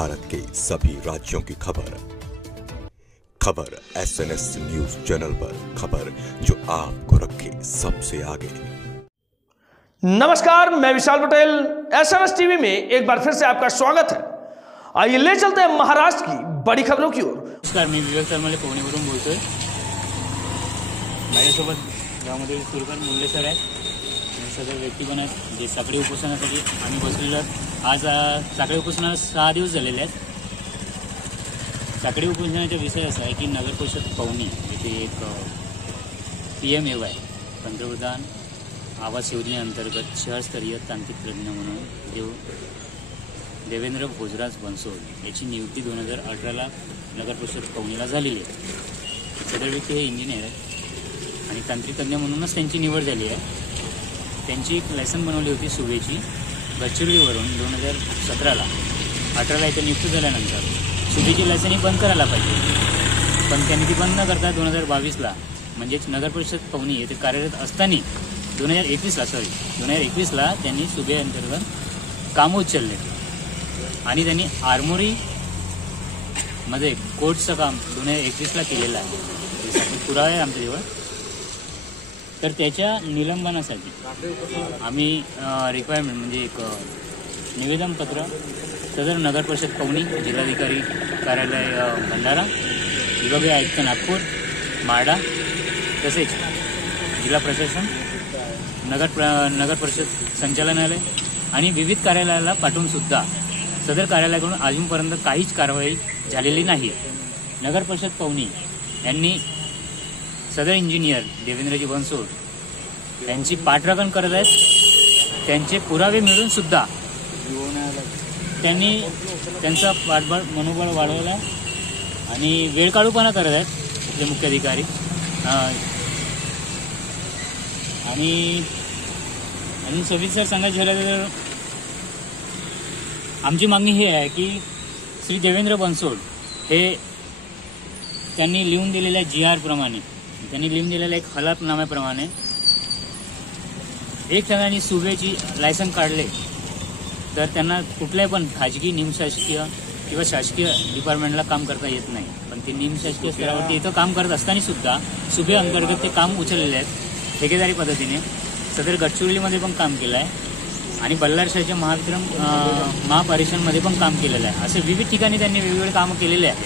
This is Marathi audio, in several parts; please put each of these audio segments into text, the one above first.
भारत के सभी राज्यों की खबर SNS न्यूज चैनल पर, खबर जो आपको रखे सबसे आगे। नमस्कार, मैं विशाल पटेल। SNS टीवी में एक बार फिर से आपका स्वागत है। आइए ले चलते हैं महाराष्ट्र की बड़ी खबरों की ओर। नमस्कार, मी विवेक तरमले पवनीवरून बोलतोय। माझ्यासोबत गावामधील सुरकर मुल्ले सर आहेत, सदर व्यक्ती पण आहेत जे साखळी उपोषणासाठी आम्ही बसलेलो आहोत। आज साखळी उपोषणाला 6 दिवस झालेले आहेत। साखळी उपोषणाचा विषय असा आहे की नगर परिषद पवनी येथे एक PMAY पंतप्रधान आवास योजनेअंतर्गत शहरस्तरीय तांत्रिक तज्ञ म्हणून देवेंद्र भोजराज बनसोड याची नियुक्ती 2018ला नगर परिषद पवनीला झालेली आहे। सदर व्यक्ती हे इंजिनियर आहेत आणि तांत्रिक तज्ञ म्हणूनच त्यांची निवड झाली आहे। त्यांची एक लायसन बनवली होती सुबेची गडचिरोलीवरून 2017ला। 18ला इथे नियुक्त झाल्यानंतर सुबेची लायसन ही बंद करायला पाहिजे, पण त्यांनी ती बंद न करता 2022ला म्हणजेच नगर परिषद पवनी येथे कार्यरत असताना 2021ला त्यांनी सुबे अंतर्गत काम उचलले आणि त्यांनी आर्मोरी मध्ये कोर्टचं काम 2021ला केलेलं आहे। पुरावा आहे आमच्याजवळ। तर त्याच्या निलंबनासाठी आम्ही रिक्वायरमेंट म्हणजे एक निवेदन पत्र सदर नगर परिषद पवनी, जिल्हाधिकारी कार्यालय भंडारा, विभागीय आयुक्त नागपूर, माडा तसेच जिल्हा प्रशासन, नगर परिषद संचालनालय आणि विविध कार्यालयाला पाठवून सुद्धा सदर कार्यालयाकडून अजूनपर्यंत काहीच कारवाई झालेली नाही। नगर परिषद पवनी यांनी सदर इंजिनियर देवेंद्रजी बनसोड यांची पाठराखण करत आहेत। त्यांचे पुरावे मिळून सुद्धा त्यांनी त्यांचा मनोबळ वाढवला आणि वेळकाढूपणा करत आहेत आपले मुख्याधिकारी। आणि सविस्तर सांगायचं झालं तर आमची मागणी ही आहे की श्री देवेंद्र बनसोड हे त्यांनी लिहून दिलेल्या GR प्रमाणे, त्यांनी लिहून दिलेल्या एक हलफनाम्याप्रमाणे एक ठिकाणी सुबेची लायसन काढले तर त्यांना कुठल्याही पण खाजगी निमशासकीय किंवा शासकीय डिपार्टमेंटला काम करता येत नाही, पण ते निमशासकीय स्तरावरती इथं काम करत असताना सुद्धा सुबे अंतर्गत ते काम उचललेले आहेत ठेकेदारी पद्धतीने। सदर गडचिरोलीमध्ये पण काम केलं आहे आणि बल्लारशाहच्या महापरिषदमध्ये पण काम केलेलं आहे। असे विविध ठिकाणी त्यांनी वेगवेगळे कामं केलेले आहेत,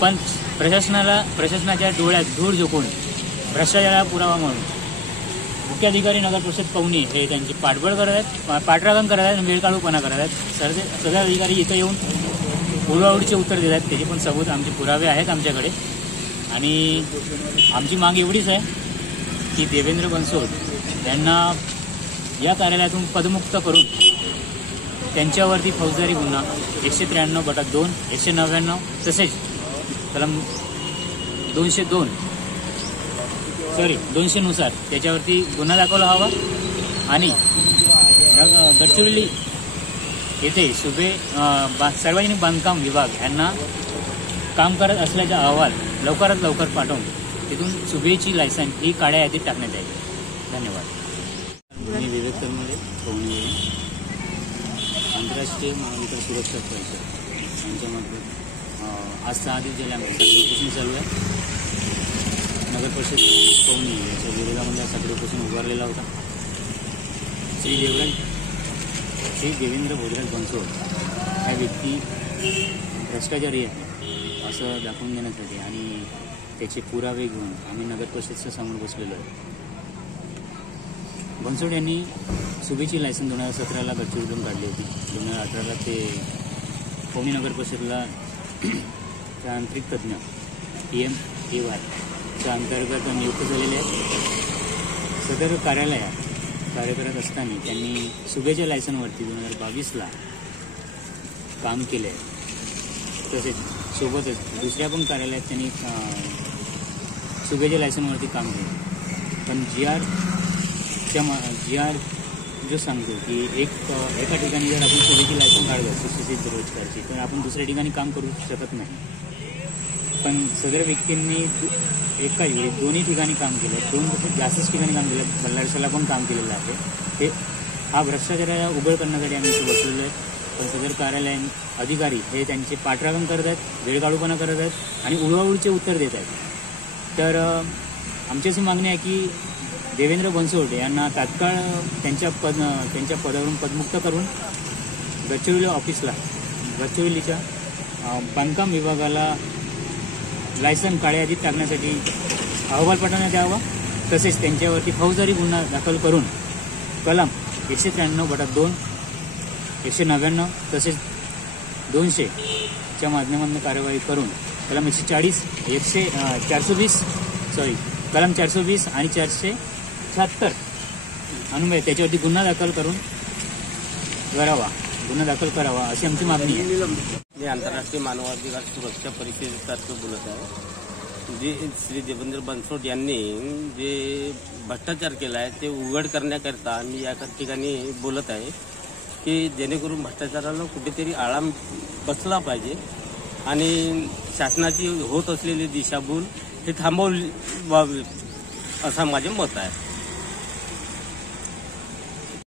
पण प्रशासनाच्या डोळ्यात धूळ झोकून भ्रष्टाचाराला पुरावा म्हणून मुख्याधिकारी नगर परिषद पवनी हे त्यांची पाठराखण करत आहेत आणि वेळकाढूपणा करत आहेत। सदर अधिकारी इथं येऊन उडवाउडीचे उत्तर देत आहेत, त्याचे पण सबूत आमचे पुरावे आहेत आमच्याकडे। आणि आमची माग एवढीच आहे की देवेंद्र बनसोड यांना या कार्यालयातून पदमुक्त करून त्यांच्यावरती फौजदारी गुन्हा 193/2, 199 तसेच कलम 200 नुसार त्याच्यावरती गुन्हा दाखवला हवा आणि गडचिरोली येथे सार्वजनिक बांधकाम विभाग यांना काम करत असल्याचा अहवाल लवकरात लवकर पाठवून तिथून सुबेची लायसन ही काळ्या यादीत टाकण्यात येईल। धन्यवाद। मी विवेक तरमले पवनीवरून आंतरराष्ट्रीय महाविकास सुरक्षा परिषद यांच्यामार्फत आज 6 दिवस झाले आमचं साखळी उपोषण चालू आहे। नगर परिषद पवनी याच्या विरोधामध्ये साखळी उपोषण उभारलेला होता। श्री देवेंद्र भोजराज बनसोड हा व्यक्ती भ्रष्टाचारी आहे असं दाखवून देण्यासाठी आणि त्याचे पुरावे घेऊन आम्ही नगर परिषदेच्या समोर बसलेलो आहे। बनसोड यांनी सुबेची लायसन 2017ला गडचिरोलीतून काढली होती। 2018ला ते पवनी नगर परिषदला तांत्रिक तज्ञ PMAY च्या अंतर्गत नियुक्त झालेले आहेत। सदर कार्यालयात कार्य करत असताना त्यांनी सुबेच्या लायसनवरती 2022ला काम केले आहे। तसेच सोबतच दुसऱ्या पण कार्यालयात त्यांनी सुबेच्या लायसनवरती काम केले, पण GR जो सांगतो की एका ठिकाणी जर आपण सुबेची लायसन काढलं सुशिक्षित रोजगारची तर आपण दुसऱ्या ठिकाणी काम करू शकत नाही। पण सदर व्यक्तींनी एकाच वेळी दोन्ही ठिकाणी काम केलं, 2 जास्तच ठिकाणी काम केलं, बल्लारशाहला पण काम केलेलं आहे। हा भ्रष्टाचाराला उघड करण्यासाठी आम्ही बसलेलो आहे। पण सदर कार्यालयीन अधिकारी हे त्यांचे पाठराखण करत आहेत, वेळकाढूपणा करत आहेत आणि उडवाउडीचे उत्तर देत आहेत. तर आमची अशी मागणी आहे की देवेंद्र बनसोडे यांना तात्काळ त्यांच्या पदावरून पदमुक्त करून गडचिरोलीच्या बांधकाम विभागाला लायसन काळ्या यादीत टाकण्यासाठी अहवाल पाठवण्यात यावा. तसेच त्यांच्यावरती फौजदारी गुन्हा दाखल करून कलम 193/2, 199 तसेच 200च्या माध्यमातून कार्यवाही करून कलम 420 आणि 476 अन्वये त्याच्यावरती गुन्हा दाखल करावा अशी आमची मागणी आहे. मी आंतरराष्ट्रीय मानवाधिकार सुरक्षा परिषदेतर्फे बोलत आहे. जे श्री देवेंद्र बनसोड यांनी जे भ्रष्टाचार केला आहे ते उघड करण्याकरता मी या ठिकाणी बोलत आहे की जेणेकरून भ्रष्टाचाराला कुठेतरी आळा बसला पाहिजे आणि शासनाची होत असलेली दिशाभूल हे थांबवली असं माझे मत आहे.